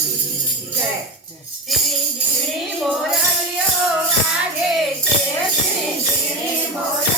કી જય ઝીણી ઝીણી મોરલીઓ વાગે છે ઝીણી ઝીણી મોરલીઓ